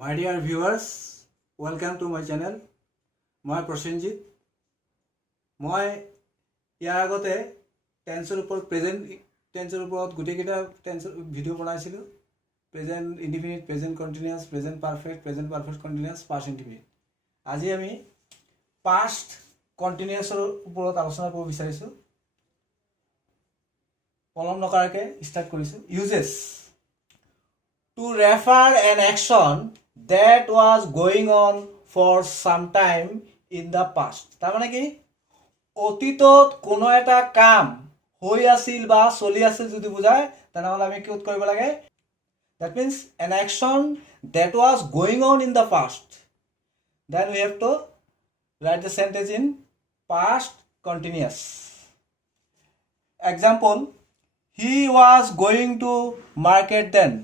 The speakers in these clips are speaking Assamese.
My dear viewers, welcome to my channel. মই প্ৰসেনজিৎ। মই ইয়াৰ আগতে টেন্সৰ ওপৰত প্ৰেজেন্ট টেন্সৰ ওপৰত গোটেইকেইটা টেন্সৰ ভিডিঅ' বনাইছিলোঁ। Present indefinite, present continuous, present perfect continuous, past indefinite. আজি আমি পাষ্ট কণ্টিনিউয়াছৰ ওপৰত আলোচনা কৰিব বিচাৰিছোঁ। পলম নকৰাকৈ ষ্টাৰ্ট কৰিছোঁ। Uses to refer an action that was going on for some time in the past. তাৰ মানে কি অতীতত কোনো এটা কাম হৈ আছিল বা চলি আছিল যদি বুজায় তেনেহ'লে আমি কি কৰিব লাগে? That means an action that was going on in the past. Then we have to write the sentence in past continuous. Example, he was going to market then.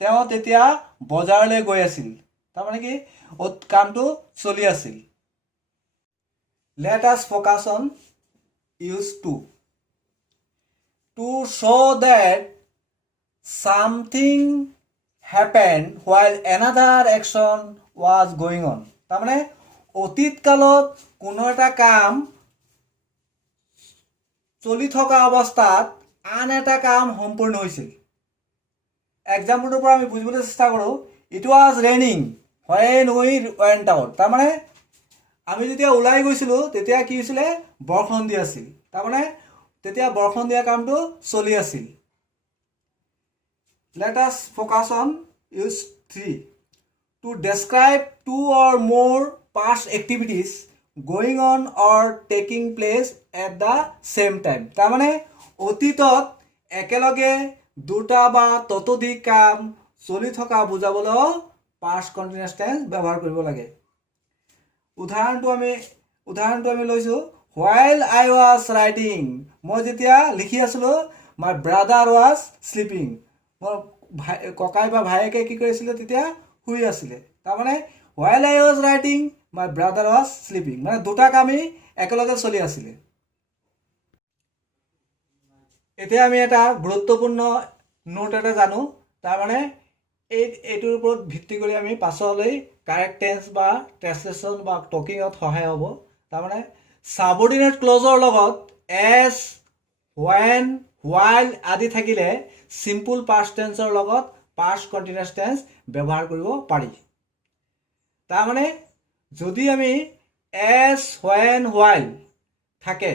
তেওঁ তেতিয়া বজাৰলৈ গৈ আছিল। তাৰমানে কি কামটো চলি আছিল। Let us focus on use to show that something happened while another action was going on. তাৰমানে অতীত কালত কোনো এটা কাম চলি থকা অৱস্থাত আন এটা কাম সম্পূৰ্ণ হৈছিল। এক্সাম্পলটোৰ পৰা আমি বুজিবলৈ চেষ্টা কৰোঁ। It was raining when we went out. তাৰমানে আমি যেতিয়া ওলাই গৈছিলোঁ তেতিয়া কি হৈছিলে? বৰষুণ দি আছিল। তাৰমানে তেতিয়া বৰষুণ দিয়া কামটো চলি আছিল। Let us focus on use 3 to describe two or more past activities going on or taking place at the same time. তাৰমানে অতীতত একেলগে দুটা বা ততোধিক কাম চলি থকা বুজাবলৈ পাষ্ট কণ্টিনিউয়াছ টেন্স ব্যৱহাৰ কৰিব লাগে। উদাহৰণটো আমি লৈছোঁ while I was writing. মই যেতিয়া লিখি আছিলোঁ my brother was sleeping. মোৰ ককাই বা ভায়েকে কি কৰিছিলে? তেতিয়া শুই আছিলে। তাৰমানে while I was writing my brother was sleeping. মানে দুটা কামেই একেলগে চলি আছিলে। এতিয়া আমি এটা গুৰুত্বপূৰ্ণ নোট এটা জানো। তাৰমানে এইটোৰ ওপৰত ভিত্তি কৰি আমি পাছলৈ কাৰেক্ট টেন্স বা ট্ৰেন্সলেশ্যন বা টকিঙত সহায় হ'ব। তাৰমানে ছাবঅৰ্ডিনেট ক্লজৰ লগত এজ, when, while আদি থাকিলে চিম্পল পাষ্ট টেন্সৰ লগত পাষ্ট কণ্টিনিউয়াছ টেন্স ব্যৱহাৰ কৰিব পাৰি। তাৰমানে যদি আমি এজ, when, while থাকে,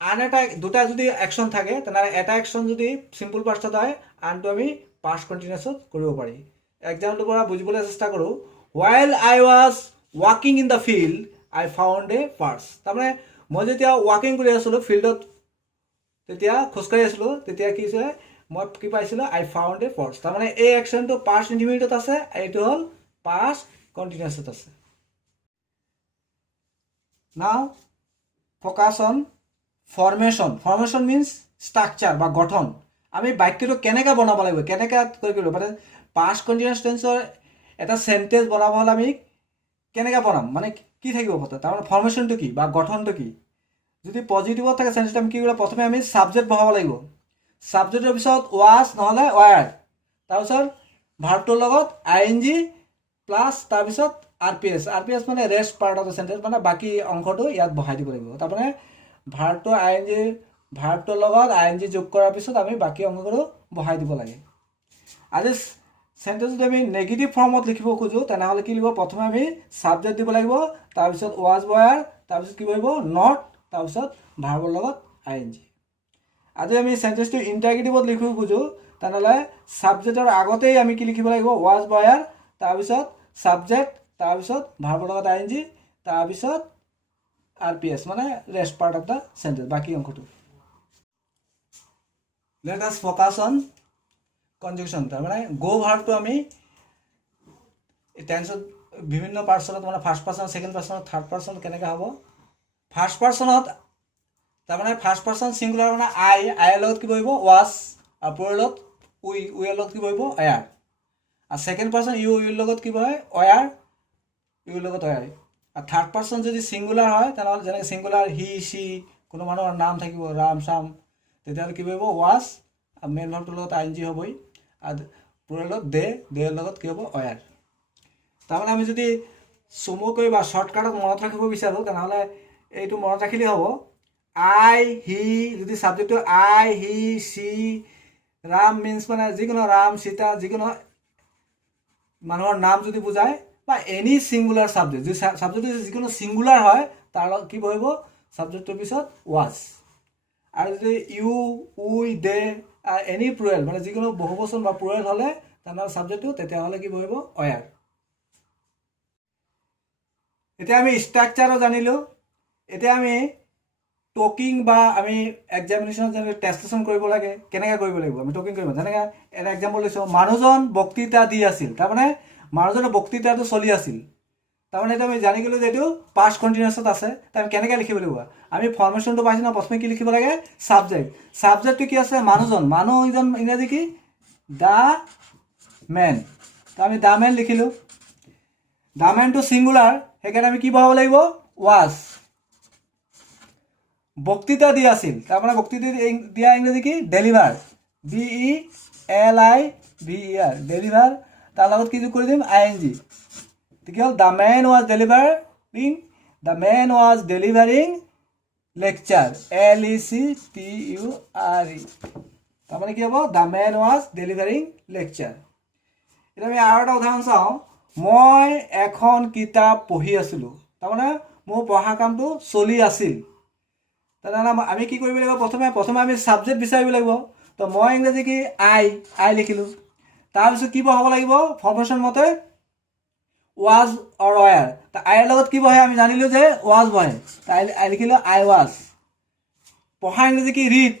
আন এটা দুটা যদি একশ্যন থাকে তেনেহ'লে এটা একশ্যন যদি চিম্পল পাষ্টত হয় আনটো আমি পাষ্ট কণ্টিনিউয়াছত কৰিব পাৰি। এক্সাম্পলটোৰ পৰা বুজিবলৈ চেষ্টা কৰোঁ। while I was walking in the field I found a purse. তাৰমানে মই যেতিয়া ৱাকিং কৰি আছিলোঁ ফিল্ডত, তেতিয়া খোজকাঢ়ি আছিলোঁ, তেতিয়া কি হৈছে? মই কি পাইছিলোঁ? I found a purse. তাৰমানে এই একশ্যনটো পাষ্ট ইনডিফিনিটত আছে, এইটো হ'ল পাষ্ট কণ্টিনিউয়াছত আছে। Now focus on formation. Formation means structure বা গঠন। আমি বাক্যটো কেনেকৈ বনাব লাগিব, কেনেকৈ কৰিব মানে পাষ্ট কণ্টিনিউয়াছ টেন্সৰ এটা চেণ্টেঞ্চ বনাব হ'লে আমি কেনেকৈ বনাম, মানে কি থাকিব কথা? তাৰমানে ফৰ্মেশ্যনটো কি বা গঠনটো কি? যদি পজিটিভত থাকে চেণ্টেঞ্চটো আমি কি কৰিব? প্ৰথমে আমি ছাবজেক্ট বহাব লাগিব। ছাবজেক্টৰ পিছত ৱাজ নহ'লে ৱায়াৰ, তাৰপিছত ভাৰ্বটোৰ লগত ING প্লাছ তাৰপিছত RPS মানে rest part of the sentence, মানে বাকী অংশটো ইয়াত বহাই দিব লাগিব। তাৰমানে ভাৰ্বটোৰ লগত ING যোগ কৰাৰ পিছত আমি বাকী অংশটো বহাই দিব লাগে। আজি চেণ্টেঞ্চ যদি আমি নেগেটিভ ফৰ্মত লিখিব খোজোঁ তেনেহ'লে কি লিখিব? প্ৰথমে আমি ছাবজেক্ট দিব লাগিব, তাৰপিছত ৱাজ ৱায়াৰ, তাৰপিছত কি কৰিব? নট, তাৰপিছত ভাৰ্বৰ লগত ING। আজি আমি চেণ্টেঞ্চটো ইণ্টাৰগেটিভত লিখিব খোজোঁ তেনেহ'লে ছাবজেক্টৰ আগতেই আমি কি লিখিব লাগিব? ৱাজ ৱায়াৰ, তাৰপিছত ছাবজেক্ট, তাৰপিছত ভাৰ্বৰ লগত ING, তাৰপিছত RPS মানে rest part of the sentence, বাকী অংশটো। Let us focus on conjugation. তাৰমানে গো ভাৰ্বটো আমি টেন্সত বিভিন্ন পাৰ্চনত মানে ফাৰ্ষ্ট পাৰ্চন, ছেকেণ্ড পাৰ্চনত, থাৰ্ড পাৰ্চনত কেনেকৈ হ'ব? ফাৰ্ষ্ট পাৰ্চনত তাৰমানে ফাৰ্ষ্ট পাৰ্চন ছিংগুলাৰ মানে আইৰ লগত কি বহিব? ৱাজ, আৰু প্লুৰেলত উইৰ লগত কি বহিব? ৱায়াৰ। আৰু ছেকেণ্ড পাৰ্চন ইউৰ লগত কি বহে? ৱায়াৰ, ইউৰ লগত ৱায়াৰ। আৰু থাৰ্ড পাৰ্চন যদি ছিংগুলাৰ হয় তেনেহ'লে যেনেকৈ ছিংগুলাৰ হি, চি, কোনো মানুহৰ নাম থাকিব, ৰাম, শ্যাম, তেতিয়াহ'লে কি বহিব? ৱাজ, আৰু মেইন ভাৰ্বটোৰ লগত ING হ'বই, আৰু প্লুৰেলত দেৰ লগত কি হ'ব? ৱায়াৰ। তাৰমানে আমি যদি চমুকৈ বা শ্বৰ্টকাটত মনত ৰাখিব বিচাৰোঁ তেনেহ'লে এইটো মনত ৰাখিলেই হ'ব। আই হি, যদি ছাবজেক্টটো I he C, Ram means মানে যিকোনো ৰাম সীতা যিকোনো মানুহৰ নাম যদি বুজায় বা এনি ছিংগুলাৰ ছাবজেক্ট, যদি ছাবজেক্টটো যিকোনো ছিংগুলাৰ হয় তাৰ লগত কি বহিব ছাবজেক্টটোৰ পিছত ৱাজ। আৰু যদি you we they any plural মানে যিকোনো বহুবচন বা প্লুৰেল হ'লে তেনেহ'লে ছাবজেক্টটো তেতিয়াহ'লে কি বহিব অয়াৰ। এতিয়া আমি ষ্ট্ৰাকচাৰো জানিলোঁ। এতিয়া আমি টকিং বা আমি এক্সামিনেশ্যনত যেনেকৈ ট্ৰেঞ্চলেশ্যন কৰিব লাগে কেনেকৈ কৰিব লাগিব আমি টকিং কৰিব। যেনেকৈ এটা এক্সাম্পল লৈছোঁ, মানুহজন বক্তৃতা দি আছিল, তাৰমানে মানুহজনৰ বক্তৃতাটো চলি আছিল। তাৰমানে এইটো আমি জানি গ'লোঁ যে এইটো পাষ্ট কণ্টিনিউছত আছে। আমি কেনেকৈ লিখিব লাগিব, আমি ফৰ্মেশ্যনটো পাইছোঁ না, প্ৰথমে কি লিখিব লাগে ছাবজেক্ট। ছাবজেক্টটো কি আছে মানুহজন, মানুহজন ইংৰাজী কি দ্য মেন। আমি দ্য মেন লিখিলোঁ। দ্য মেনটো ছিংগুলাৰ, সেইকাৰণে আমি কি বহাব লাগিব ৱাজ। বক্তৃতা দি আছিল, তাৰমানে বক্তৃতা দিয়া ইংৰাজী কি ডেলিভাৰ, DELIVER ডেলিভাৰ। তাৰ লগত কি যোগ কৰি দিম ING। কি হ'ল the man was delivering lecture LECTURE। তাৰমানে কি হ'ব the man was delivering lecture. এতিয়া আমি আৰু এটা উদাহৰণ চাওঁ, মই এখন কিতাপ পঢ়ি আছিলোঁ, তাৰমানে মোৰ পঢ়া কামটো চলি আছিল। তেনেহ'লে আমি কি কৰিব লাগিব, প্ৰথমে আমি ছাবজেক্ট বিচাৰিব লাগিব। তো মই ইংৰাজী কি আই লিখিলোঁ। তাৰপিছত কি বহাব লাগিব ফৰ্মেশ্যন মতে ৱাজ অৰ ৱায়াৰ। আইৰ লগত কি বহে আমি জানিলোঁ যে ৱাজ বহে, আই লিখিলোঁ আই ৱাজ। পঢ়া ইংৰাজী কি ৰিড,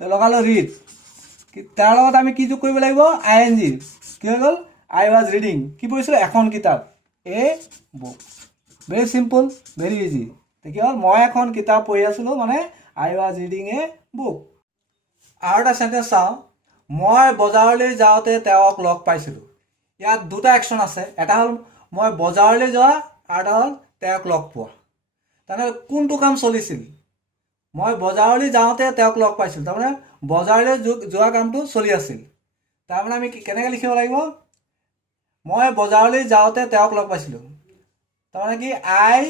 তো লগালোঁ ৰিড। তাৰ লগত আমি কি যোগ কৰিব লাগিব ING। কি হৈ গ'ল আই ৱাজ ৰিডিং, কি পঢ়িছিলোঁ এখন কিতাপ a book. Very simple, very easy. কি হ'ল মই এখন কিতাপ পঢ়ি আছিলোঁ মানে I was reading a book. আৰু এটা চেণ্টেঞ্চ চাওঁ, মই বজাৰলৈ যাওঁতে তেওঁক লগ পাইছিলোঁ। ইয়াত দুটা একশ্যন আছে, এটা হ'ল মই বজাৰলৈ যোৱা আৰু এটা হ'ল তেওঁক লগ পোৱা। তাৰমানে কোনটো কাম চলিছিল, মই বজাৰলৈ যাওঁতে তেওঁক লগ পাইছিলোঁ, তাৰমানে বজাৰলৈ যোৱা কামটো চলি আছিল। তাৰমানে আমি কেনেকৈ লিখিব লাগিব, মই বজাৰলৈ যাওঁতে তেওঁক লগ পাইছিলোঁ, তাৰমানে কি আই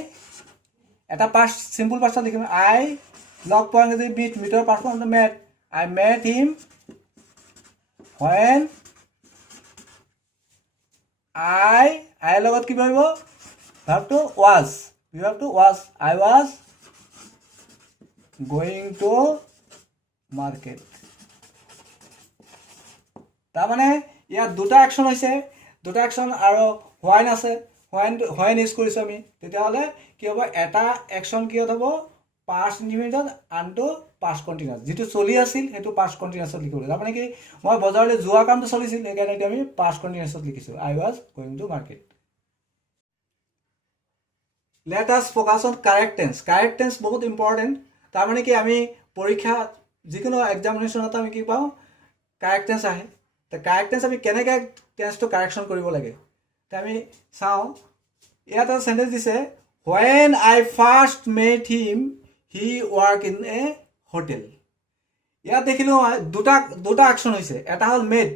এটা পাষ্ট চিম্পল পাষ্টত লিখিম আই লগ পোৱা ইংৰাজী মিটৰ past met, I met him when আইৰ লগত কি কৰিব ভাৰ্বটো was, I was going to market। তাৰমানে ইয়াত দুটা একশ্যন হৈছে, দুটা একশ্যন আৰু হোৱাইন আছে, হোৱাইন ইউজ কৰিছোঁ আমি। তেতিয়াহ'লে কি হ'ব এটা একশ্যন কিহত হ'ব পাষ্ট ইনডিফিনিটত, আনটো পাষ্ট কণ্টিনিউৱাছ। যিটো চলি আছিল সেইটো পাষ্ট কণ্টিনিউৱাছত লিখিব লাগিব। তাৰমানে কি মই বজাৰলৈ যোৱা কামটো চলিছিল, সেইকাৰণে এতিয়া আমি পাষ্ট কণ্টিনিউৱাছত লিখিছোঁ I was going to market। Let us focus on correct tense. Correct tense বহুত ইম্পৰ্টেণ্ট। তাৰমানে কি আমি পৰীক্ষা যিকোনো এক্সামিনেশ্যনত আমি কি পাওঁ কাৰেক্ট টেন্স আহে। তো কাৰেক্ট টেন্স আমি কেনেকৈ টেন্সটো কাৰেকশ্যন কৰিব লাগে আমি চাওঁ। ইয়াত এটা চেণ্টেঞ্চ দিছে, when I first met him he worked in a hotel। ইয়াত দেখিলোঁ দুটা একশ্যন হৈছে, এটা হ'ল মেড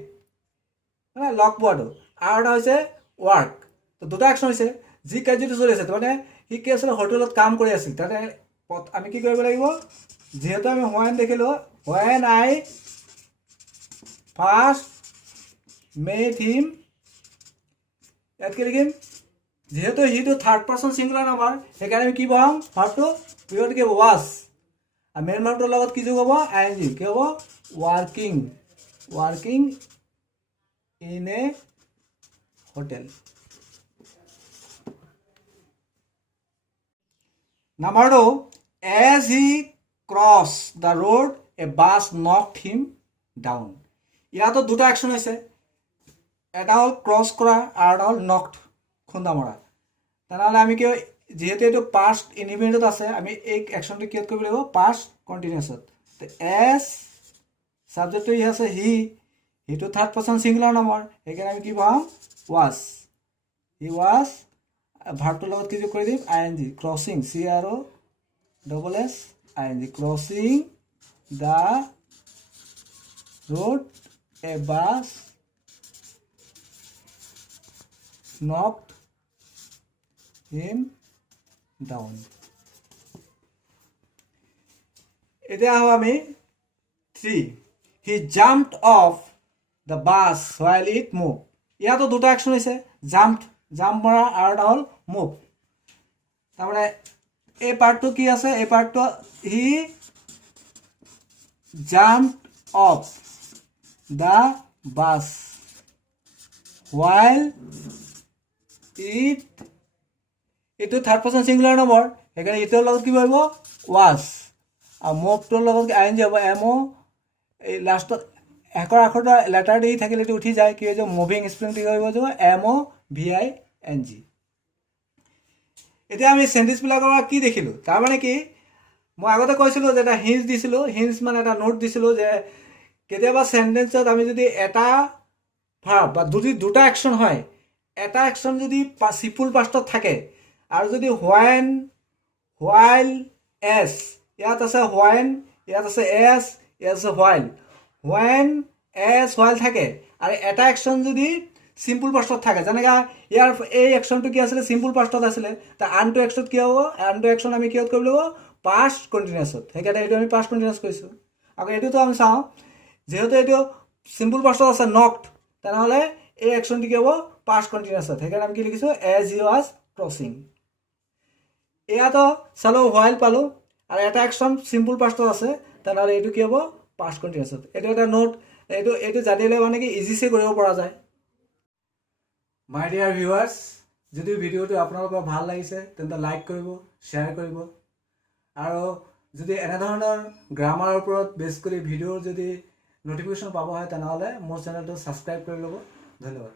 মানে লগ পোৱাটো, আৰু এটা হৈছে ৱাৰ্ক। তো দুটা একশ্যন হৈছে, যি কাৰ্যটো চলি আছে তাৰমানে সি কি আছিলে হোটেলত কাম কৰি আছিল। তাতে আমি কি কৰিব লাগিব, যিহেতু আমি হোৱাইন দেখিলোঁ when I first met him, ইয়াত কি লিখিম যিহেতু সিটো থাৰ্ড পাৰ্চন ছিংগুলাৰ নাম্বাৰ সেইকাৰণে আমি কি বহাম ভাৰ্বটো পিছত কি ৱাজ, আৰু মেইন ভাৰ্বটোৰ লগত কি যোগ হ'ব ING, কি হ'ব working in a hotel. Number 2, as he crossed the road a bus knocked him down। ইয়াতো দুটা একশ্যন হৈছে, এটা হ'ল ক্ৰছ কৰা আৰু এটা হ'ল নকড খুন্দা মৰা। তেনেহ'লে আমি কি যিহেতু এইটো পাষ্ট ইনডিফিনিটত আছে আমি এই একশ্যনটো কিহত কৰিব লাগিব পাষ্ট কণ্টিনিউৱাছত। তো এছ ছাবজেক্টটো ই আছে সিটো থাৰ্ড পাৰ্চন ছিংগুলাৰ নম্বৰ সেইকাৰণে আমি কি বহাম ৱাজ, হি ৱাজ। ভাৰ্বটোৰ লগত কি যোগ কৰি দিম ING, crossing CROSSING, crossing the road A bus knocked him down. এতিয়া আহোঁ আমি 3 he jumped of the bus while it move. ইয়াতো দুটা একশ্যন হৈছে, জাম্প মৰা আৰু এটা হ'ল মুভ। তাৰমানে এই পাৰ্টটো কি আছে, এই পাৰ্টটো he jumped of the bus while it, এইটো থাৰ্ড পাৰ্চন ছিংগুলাৰ নম্বৰ, সেইকাৰণে ইটোৰ লগত কি কৰিব ৱাজ, আৰু মুভটোৰ লগত আই এন জি হ'ব। এম অ' এই লাষ্টত একৰ আখৰটো লেটাৰ দি থাকিলে এইটো উঠি যায়, কি হৈ যাব মুভিং স্প্ৰিং কি কৰিব যাব এম অ' ভি আই এন জি। এতিয়া আমি চেণ্টেঞ্চবিলাকৰ পৰা কি দেখিলোঁ, তাৰমানে কি মই আগতে কৈছিলোঁ যে এটা হিঞ্চ দিছিলোঁ, হিঞ্চ মানে এটা নোট দিছিলোঁ যে কেতিয়াবা চেণ্টেঞ্চত আমি যদি এটা ভাৰ্ব বা যদি দুটা একশ্যন হয়, এটা একশ্যন যদি চিম্পল পাষ্টত থাকে আৰু যদি হোৱাইল এছ, ইয়াত আছে হোৱাইল, ইয়াত আছে এছ, ইয়াত আছে হোৱাইল, হোৱেন এছ হোৱাইল থাকে আৰু এটা একশ্যন যদি চিম্পল পাষ্টত থাকে, যেনেকৈ ইয়াৰ এই একশ্যনটো কি আছিলে চিম্পল পাষ্টত আছিলে, তাৰ আনটো একশ্যন কি হ'ব, আনটো একশ্যন আমি কিহত কৰিব লাগিব পাষ্ট কণ্টিনিউছত, সেইকাৰণে এইটো আমি পাষ্ট কণ্টিনিউছ কৰিছোঁ। আকৌ এইটোতো আমি চাওঁ, যিহেতু এইটো চিম্পল পাষ্টত আছে নকড, তেনেহ'লে এই একশ্যনটো কি হ'ব পাষ্ট কণ্টিনিউছত, সেইকাৰণে আমি কি লিখিছোঁ এজ হি ৱাজ ক্ৰছিং। ইয়াতো চালোঁ হোৱাইল পালোঁ আৰু এটা একশ্যন চিম্পল পাষ্টত আছে, তেনেহ'লে এইটো কি হ'ব পাষ্ট কণ্টিনিউছত। এইটো এটা নোট, এইটো জানিলে মানে কি ইজিছে কৰিব পৰা যায়। মাই ডিয়াৰ ভিউৱাৰ্ছ, যদি ভিডিঅ'টো আপোনালোকৰ ভাল লাগিছে তেন্তে লাইক কৰিব, শ্বেয়াৰ কৰিব, আৰু যদি এনেধৰণৰ গ্ৰামাৰৰ ওপৰত বেছ কৰি ভিডিঅ'ৰ যদি ন'টিফিকেশ্যন পাব হয় তেনেহ'লে মোৰ চেনেলটো ছাবস্ক্ৰাইব কৰি ল'ব। ধন্যবাদ।